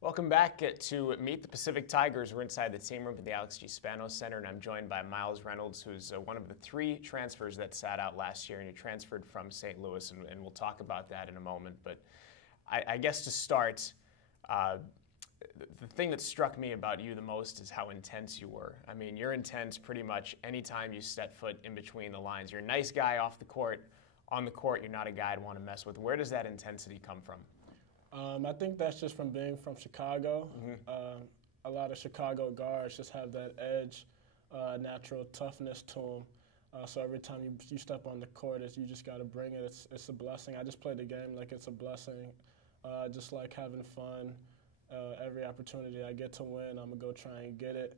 Welcome back to Meet the Pacific Tigers. We're inside the team room at the Alex G. Spanos Center, and I'm joined by Miles Reynolds, who's one of the three transfers that sat out last year, and he transferred from St. Louis, and we'll talk about that in a moment. But I guess to start, the thing that struck me about you the most is how intense you were. I mean, you're intense pretty much any time you step foot in between the lines. You're a nice guy off the court. On the court, you're not a guy I'd want to mess with. Where does that intensity come from? I think that's just from being from Chicago. Mm-hmm. A lot of Chicago guards just have that edge, natural toughness to them. So every time you step on the court, you just got to bring it. It's a blessing. I just play the game like it's a blessing. Just like having fun. Every opportunity I get to win, I'm going to go try and get it.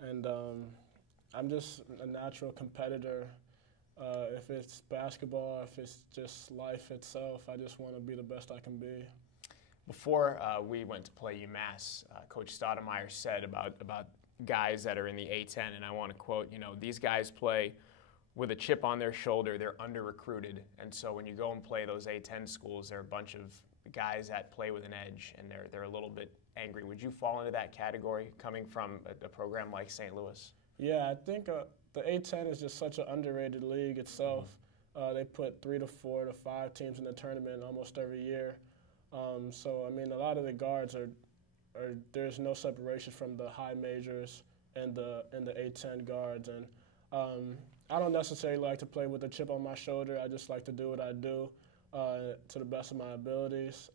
And I'm just a natural competitor. If it's basketball, if it's just life itself, I just want to be the best I can be. Before we went to play UMass, Coach Stoudemire said about guys that are in the A-10, and I want to quote, these guys play with a chip on their shoulder. They're under-recruited, and so when you go and play those A-10 schools, there are a bunch of guys that play with an edge, and they're a little bit angry. Would you fall into that category coming from a program like St. Louis? Yeah, I think the A-10 is just such an underrated league itself. Mm-hmm. They put 3 to 4 to 5 teams in the tournament almost every year. So, I mean, a lot of the guards there's no separation from the high majors and the A-10 guards. And I don't necessarily like to play with a chip on my shoulder. I just like to do what I do to the best of my abilities.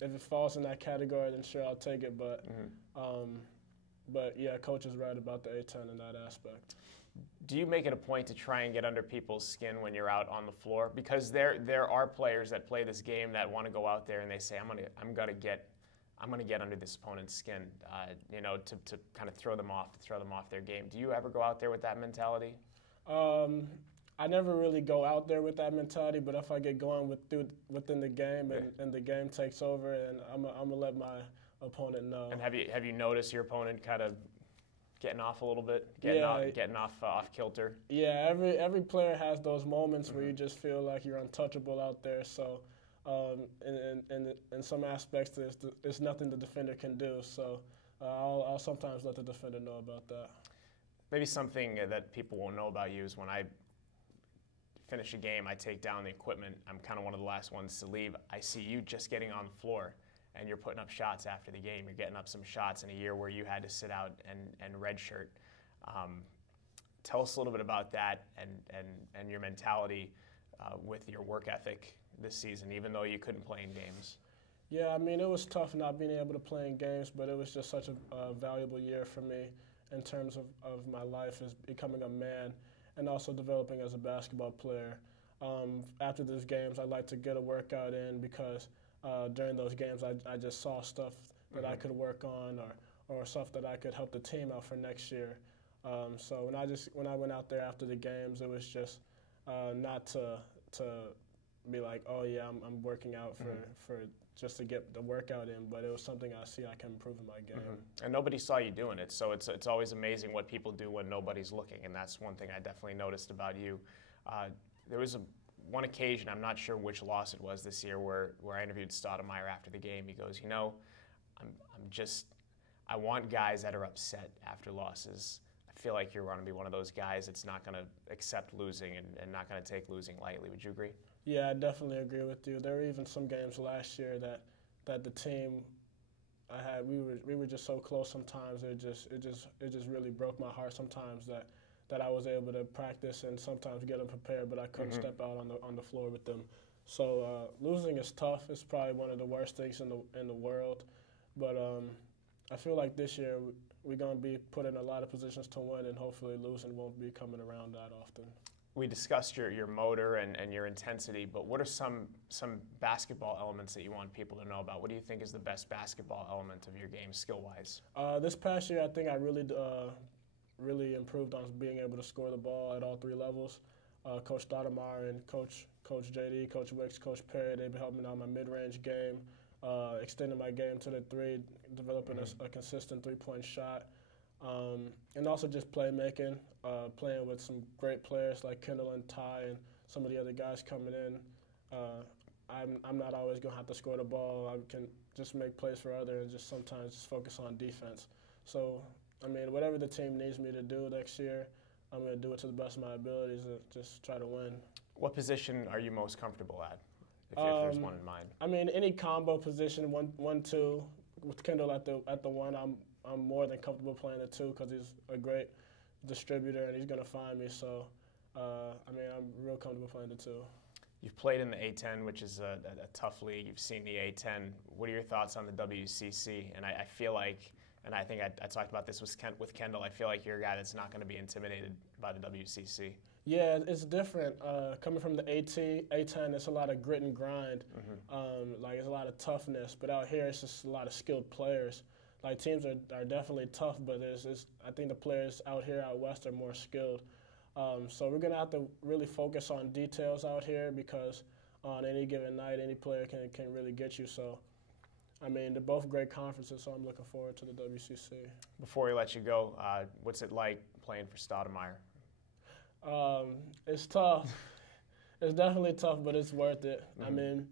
If it falls in that category, then sure, I'll take it. But yeah, Coach is right about the A-10 in that aspect. Do you make it a point to try and get under people's skin when you're out on the floor? Because there are players that play this game that want to go out there and they say, I'm gonna get under this opponent's skin, to kind of throw them off their game. Do you ever go out there with that mentality? I never really go out there with that mentality, but if I get going within the game and the game takes over, and I'm gonna let my opponent know. And have you noticed your opponent kind of getting off a little bit, getting off kilter? Yeah, every player has those moments where you just feel like you're untouchable out there. So, in some aspects, there's nothing the defender can do. So, I'll sometimes let the defender know about that. Maybe something that people won't know about you is when I finish a game, I take down the equipment. I'm kind of one of the last ones to leave. I see you just getting on the floor, and you're putting up shots after the game. You're getting up some shots in a year where you had to sit out and redshirt. Tell us a little bit about that and your mentality with your work ethic this season, even though you couldn't play in games. Yeah, I mean, it was tough not being able to play in games, but it was just such a valuable year for me in terms of my life as becoming a man and also developing as a basketball player. After those games, I like to get a workout in because during those games, I just saw stuff that I could work on or stuff that I could help the team out for next year. So when I went out there after the games, it was just not to be like, oh yeah, I'm working out for just to get the workout in, but it was something I see I can improve in my game. And nobody saw you doing it, so it's always amazing what people do when nobody's looking, and that's one thing I definitely noticed about you. There was one occasion, I'm not sure which loss it was this year, where I interviewed Stoudemire after the game. He goes, I want guys that are upset after losses. I feel like you're going to be one of those guys that's not going to accept losing and not going to take losing lightly. Would you agree? Yeah, I definitely agree with you. There were even some games last year that the team I had, we were just so close sometimes. It just really broke my heart sometimes that I was able to practice and sometimes get them prepared, but I couldn't step out on the floor with them. So losing is tough. It's probably one of the worst things in the world. But I feel like this year we're going to be put in a lot of positions to win, and hopefully losing won't be coming around that often. We discussed your motor and your intensity, but what are some basketball elements that you want people to know about? What do you think is the best basketball element of your game skill-wise? This past year, I think I really improved on being able to score the ball at all three levels. Coach Stoudemire and Coach JD, Coach Wicks, Coach Perry, they've been helping out my mid-range game, extending my game to the three, developing a consistent three-point shot. And also just playmaking, playing with some great players like Kendall and Ty and some of the other guys coming in. I'm not always going to have to score the ball. I can just make plays for others and just sometimes just focus on defense. So, I mean, whatever the team needs me to do next year, I'm going to do it to the best of my abilities and just try to win. What position are you most comfortable at, if there's one in mind? I mean, any combo position, 1-2, with Kendall at the 1, I'm more than comfortable playing the 2 because he's a great distributor and he's going to find me. So, I mean, I'm real comfortable playing the 2. You've played in the A10, which is a tough league. You've seen the A10. What are your thoughts on the WCC? And I feel like, and I think I talked about this with Kendall, I feel like you're a guy that's not going to be intimidated by the WCC. Yeah, it's different. Coming from the A10, it's a lot of grit and grind. Like, it's a lot of toughness. But out here, it's just a lot of skilled players. Like, teams are definitely tough, but I think the players out here out west are more skilled. So we're going to have to really focus on details out here because on any given night, any player can really get you. So, I mean, they're both great conferences, so I'm looking forward to the WCC. Before we let you go, what's it like playing for Stoudemire? It's tough. It's definitely tough, but it's worth it. I mean,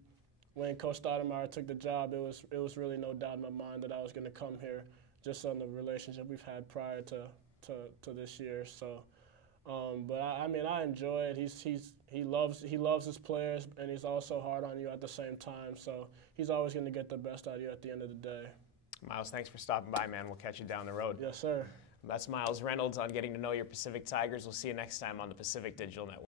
when Coach Stoudemire took the job, it was really no doubt in my mind that I was going to come here just on the relationship we've had prior to this year. So. But I mean, I enjoy it. He loves his players, and he's also hard on you at the same time. So he's always going to get the best out of you at the end of the day. Miles, thanks for stopping by, man. We'll catch you down the road. Yes, sir. That's Miles Reynolds on getting to know your Pacific Tigers. We'll see you next time on the Pacific Digital Network.